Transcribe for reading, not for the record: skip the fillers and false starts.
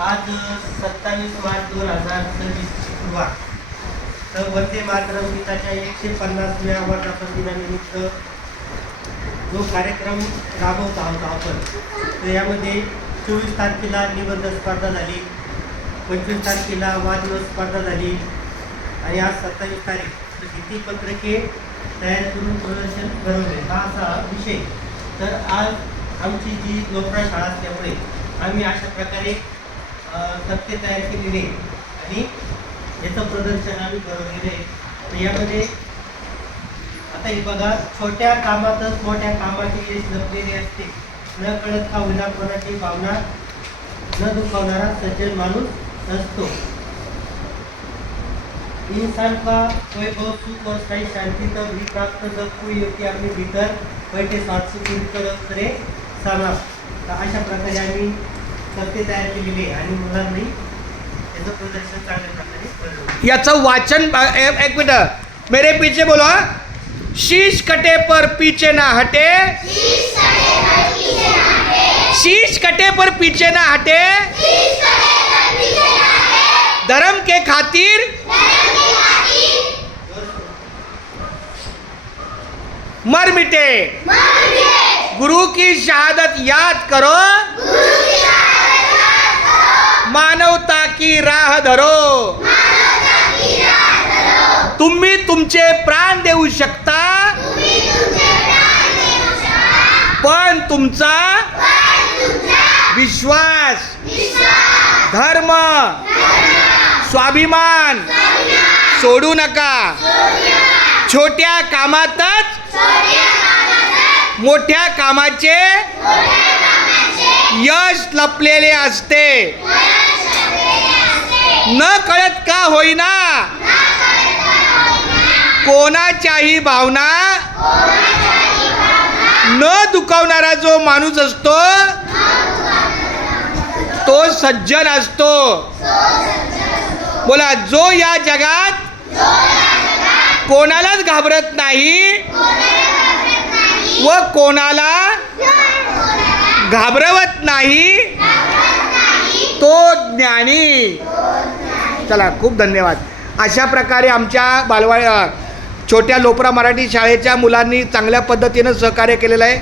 आज 27 मार्च 2026 शुक्रवार तर वंदे मातरम गीताच्या 150व्या वर्धापन जो कार्यक्रम राबवत आहोत आपण, तर यामध्ये 24 तारखेला निबंध स्पर्धा झाली, 25 तारखेला वादविवाद स्पर्धा झाली आणि आज 27 तारीख तर किती पत्रके तयार करून प्रदर्शन घडवले हा असा विषय. तर आज आमची जी लोकप्राय शाळा असल्यामुळे आम्ही अशा प्रकारे तक्ते तयार केलेले आणि याचं प्रदर्शन आम्ही घडवलेलं आहे. तर यामध्ये आता हे बघा, छोट्या कामातच मोठ्या कामाचे यश लपलेले असते, न कळत का होईना कोणाची भावना न दुखावणारा सज्जन माणूस असतो. इंसान का वैभव सुख और स्थायी शांति तब ही प्राप्त जब कोई योगी अपने भीतर बैठे स्वार्थ से करे सामा. तर अशा प्रकारे आम्ही तक्ते तयार केलेले आणि मुलांनी याचं प्रदर्शन चांगल्या प्रकारे घडवलं. याचं वाचन एक मिनट मेरे पीछे बोलो. शीश कटे पर पीछे ना हटे, शीश कटे पर पीछे ना हटे, धर्म के खातिर मर मिटे, गुरु की शहादत याद करो, मानवता की राह धरो. तुम्ही तुमचे प्राण देऊ शकता, पण तुमचा विश्वास, धर्म, स्वाभिमान सोडू नका. छोट्या कामातच मोठ्या कामाचे यश लपलेले असते. न कळत का होईना कोणाच्याही भावना न दुखावणारा जो माणूस असतो तो सज्जन असतो. बोला, जो या जगात कोणालाच घाबरत नाही व कोणाला घाबरवत नाही तो ज्ञानी. चला, खूप धन्यवाद. अशा प्रकारे आमच्या छोट्या लोपरा मराठी शाळेच्या मुलांनी चांगल्या पद्धतीनं सहकार्य केलेलं आहे.